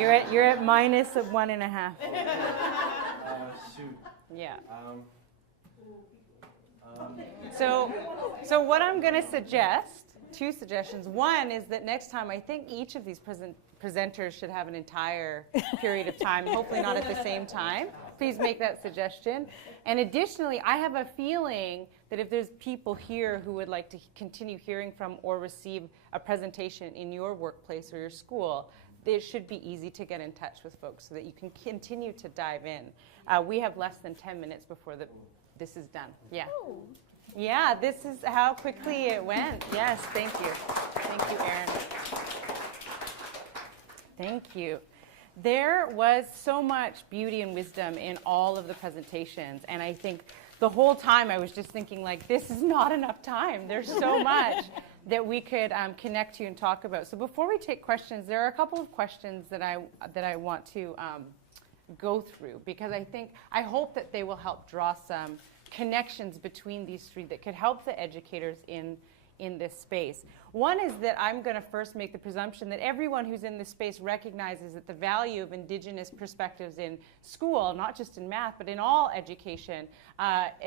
You're at minus of 1.5. Shoot. Yeah. So what I'm going to suggest, 2 suggestions. One is that next time, I think each of these presenters should have an entire period of time, hopefully not at the same time. Please make that suggestion. And additionally, I have a feeling that if there's people here who would like to continue hearing from or receive a presentation in your workplace or your school, it should be easy to get in touch with folks so that you can continue to dive in. We have less than 10 minutes before this is done. Yeah. Ooh. Yeah, this is how quickly it went. Yes, thank you. Thank you, Erin. Thank you. There was so much beauty and wisdom in all of the presentations, and I think the whole time I was just thinking, like, this is not enough time. There's so much that we could connect to and talk about. So before we take questions, there are a couple of questions that I want to go through, because I hope that they will help draw some connections between these 3 that could help the educators in this space. One is that I'm going to first make the presumption that everyone who's in this space recognizes that the value of Indigenous perspectives in school, not just in math, but in all education,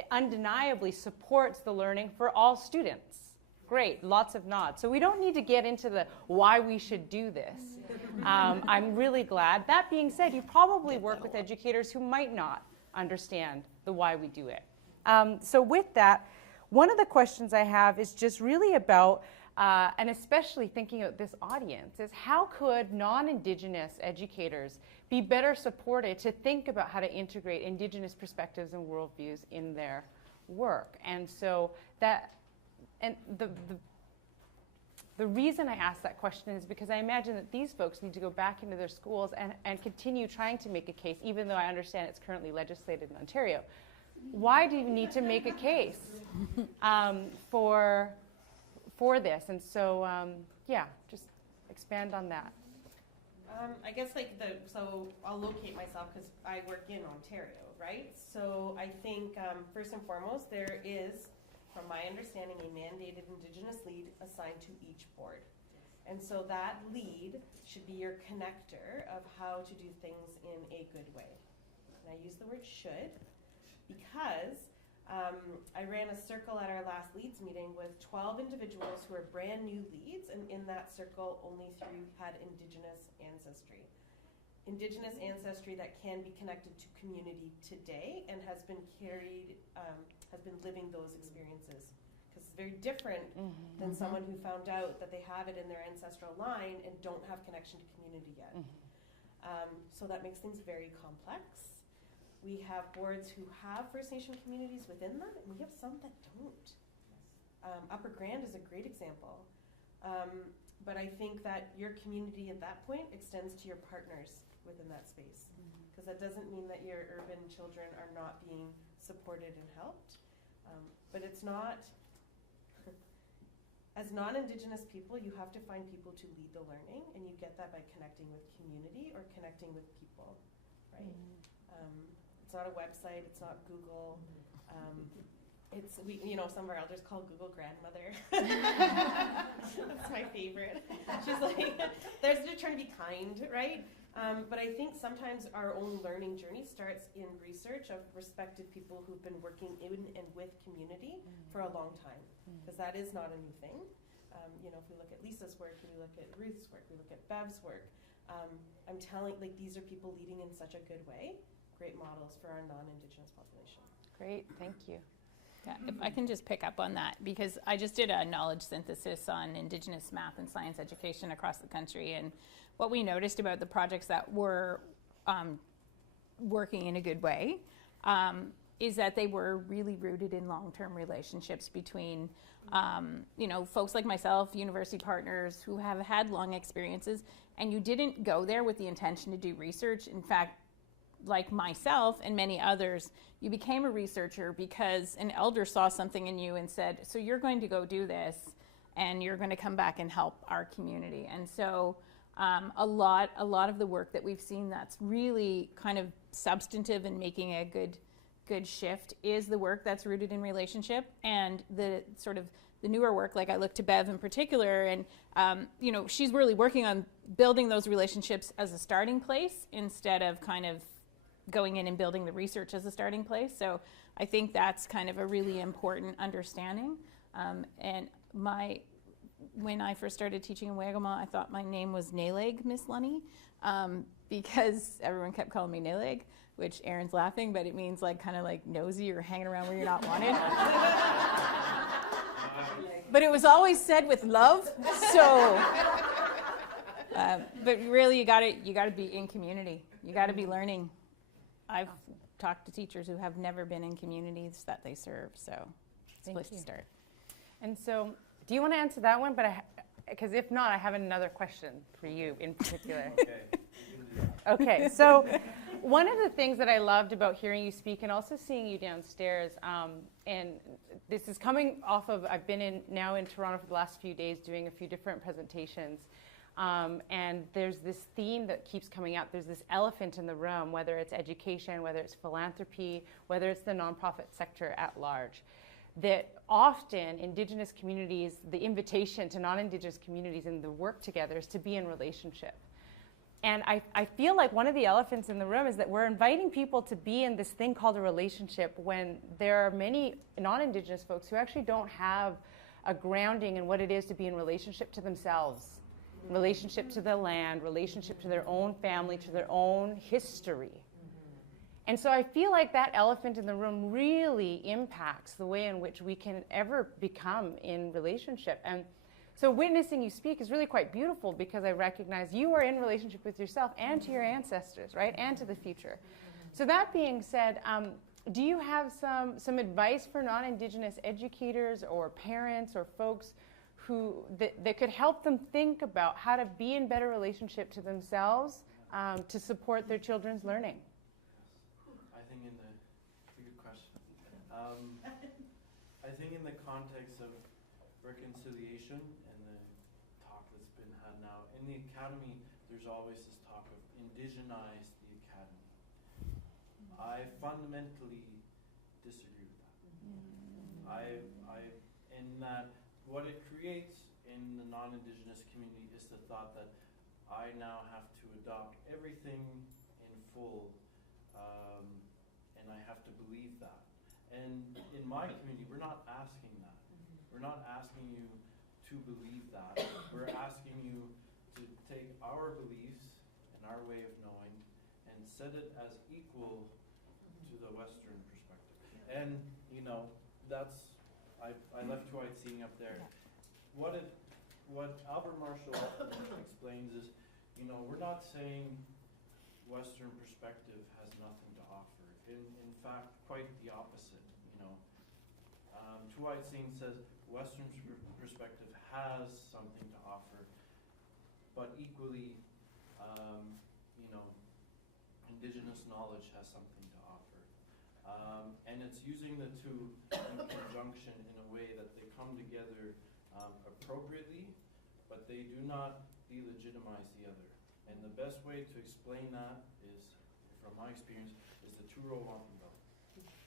undeniably supports the learning for all students. Great, lots of nods. So we don't need to get into the why we should do this. I'm really glad. That being said, you probably work with educators who might not understand the why we do it. So with that, one of the questions I have is just really about, and especially thinking about this audience, is how could non-Indigenous educators be better supported to think about how to integrate Indigenous perspectives and worldviews in their work? And so the reason I ask that question is because I imagine that these folks need to go back into their schools and continue trying to make a case, even though I understand it's currently legislated in Ontario. Why do you need to make a case for this? And so, yeah, just expand on that. I guess so I'll locate myself because I work in Ontario, right? So I think first and foremost, there is, from my understanding, a mandated Indigenous lead assigned to each board. And so that lead should be your connector of how to do things in a good way. And I use the word should because I ran a circle at our last leads meeting with 12 individuals who are brand new leads, and in that circle only 3 had Indigenous ancestry. Indigenous ancestry that can be connected to community today and has been living those experiences. Because it's very different than someone who found out that they have it in their ancestral line and don't have connection to community yet. So that makes things very complex. We have boards who have First Nation communities within them, and we have some that don't. Upper Grand is a great example. But I think that your community at that point extends to your partners within that space. Because that doesn't mean that your urban children are not being supported and helped. But it's not, as non-Indigenous people, you have to find people to lead the learning, and you get that by connecting with community or connecting with people, right? It's not a website, it's not Google. Some of our elders call Google grandmother. That's my favorite. She's like, they're trying to be kind, right? But I think sometimes our own learning journey starts in research of respected people who've been working in and with community for a long time, because that is not a new thing. If we look at Lisa's work, we look at Ruth's work, we look at Bev's work, I'm telling, these are people leading in such a good way, great models for our non-Indigenous population. Great, thank you. Yeah, if I can just pick up on that, because I just did a knowledge synthesis on Indigenous math and science education across the country, and what we noticed about the projects that were working in a good way is that they were really rooted in long-term relationships between folks like myself, university partners who have had long experiences, and you didn't go there with the intention to do research. In fact, like myself and many others, you became a researcher because an elder saw something in you and said, so you're going to go do this and you're going to come back and help our community. And so a lot of the work that we've seen that's really kind of substantive and making a good shift is the work that's rooted in relationship, and the sort of the newer work, like I look to Bev in particular, and she's really working on building those relationships as a starting place instead of kind of going in and building the research as a starting place. So I think that's kind of a really important understanding. And when I first started teaching in Wagamama, I thought my name was Naleg, Miss Lunny, because everyone kept calling me Naleg, which Aaron's laughing, but it means like kind of like nosy or hanging around where you're not wanted. But it was always said with love, so. But really, you gotta be in community. You gotta be learning. I've talked to teachers who have never been in communities that they serve, so it's a place to start. And so, do you want to answer that one? But because if not, I have another question for you in particular. Okay, so one of the things that I loved about hearing you speak and also seeing you downstairs, and this is coming off of, I've been now in Toronto for the last few days doing a few different presentations, and there's this theme that keeps coming out. There's this elephant in the room, whether it's education, whether it's philanthropy, whether it's the nonprofit sector at large, that often Indigenous communities, the invitation to non-Indigenous communities and the work together is to be in relationship. And I feel like one of the elephants in the room is that we're inviting people to be in this thing called a relationship when there are many non-Indigenous folks who actually don't have a grounding in what it is to be in relationship to themselves, relationship to the land, relationship to their own family, to their own history. And so I feel like that elephant in the room really impacts the way in which we can ever become in relationship. And so witnessing you speak is really quite beautiful because I recognize you are in relationship with yourself and to your ancestors, right, and to the future. So that being said, do you have some advice for non-Indigenous educators or parents or folks who that could help them think about how to be in better relationship to themselves to support their children's learning? It's a good question. I think in the context of reconciliation and the talk that's been had now, in the academy, there's always this talk of indigenize the academy. I fundamentally disagree with that. In that what it creates in the non-Indigenous community is the thought that I now have to adopt everything in full, and I have to believe that. And in my community, we're not asking that. We're not asking you to believe that. We're asking you to take our beliefs and our way of knowing and set it as equal to the Western perspective. And, that's, I left White seeing up there. What Albert Marshall explains is, we're not saying Western perspective has nothing to offer. In fact, quite the opposite. White Singh says Western perspective has something to offer, but equally, Indigenous knowledge has something to offer. And it's using the two in conjunction in a way that they come together appropriately, but they do not delegitimize the other. And the best way to explain that is, from my experience, is the two-row wampum belt.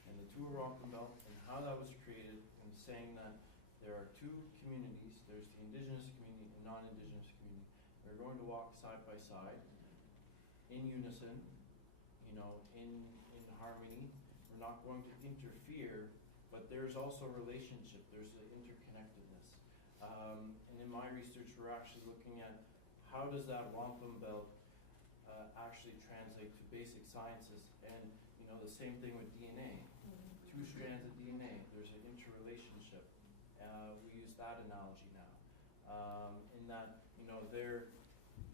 And the two-row wampum belt and how that was created, and saying that there are two communities, there's the Indigenous community and non-Indigenous community. They're going to walk side by side in unison, in harmony. We're not going to interfere, but there's also relationship, there's the interconnectedness. And in my research, we're actually looking at how does that wampum belt actually translate to basic sciences, and the same thing with DNA. Two strands of DNA, there's an interrelationship. We use that analogy now. In that,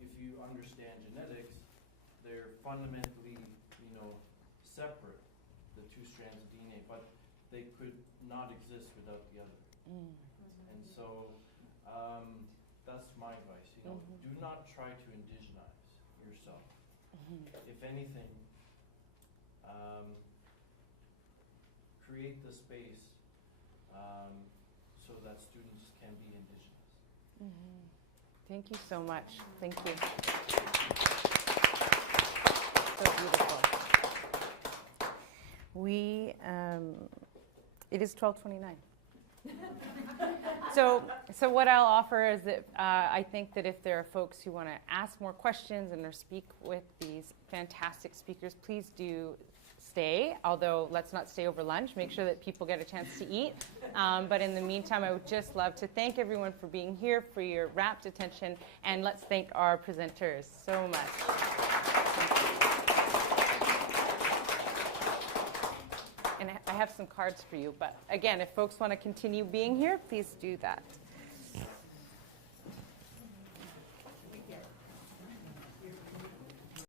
if you understand genetics, they're fundamentally, separate, the two strands of DNA, but they could not exist without the other. And so, that's my advice. Do not try to indigenize yourself. If anything, create the space so that students can be Indigenous. Thank you so much. Thank you. So beautiful. It is 12:29. So what I'll offer is that I think that if there are folks who want to ask more questions and or speak with these fantastic speakers, please do stay, although let's not stay over lunch. Make sure that people get a chance to eat. But in the meantime, I would just love to thank everyone for being here, for your rapt attention, and let's thank our presenters so much. And I have some cards for you, but again, if folks want to continue being here, please do that.